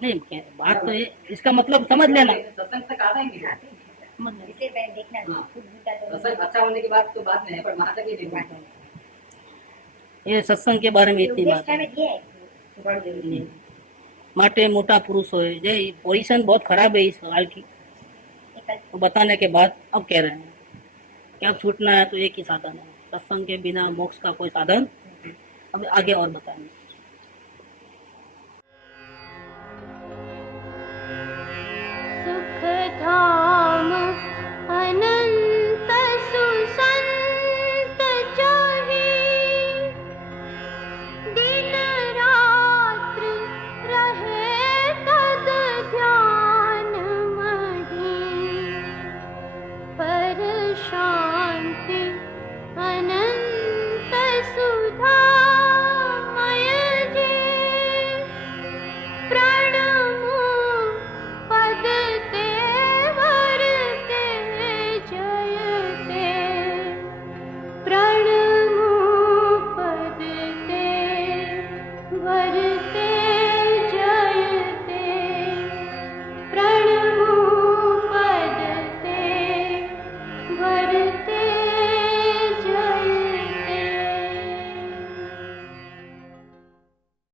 नहीं बात तो इसका मतलब समझ लेना, सत्संग तक आता ही नहीं। समझ लेना। इसे पहले देखना हाँ। खुद गीता तो सत्संग अच्छा होने की बात तो बाद में है, पर वहां तक ही नहीं पहुंचता। ये सत्संग के बारे में इतनी बात उपदेश है। में दिया है बड़ जरूरी माटे मोटा पुरुष हो, ये पोजीशन बहुत खराब है इस हाल की, है। तो बताने के बाद अब कह रहे हैं कि अब छूटना है तो एक ही साधन है, सत्संग के बिना मोक्ष का कोई साधन। अब आगे और बताएंगे। सुख धाम अनंत सुसंत जाहि, दिन रात्र रहे तद ध्यान महि, पर शांति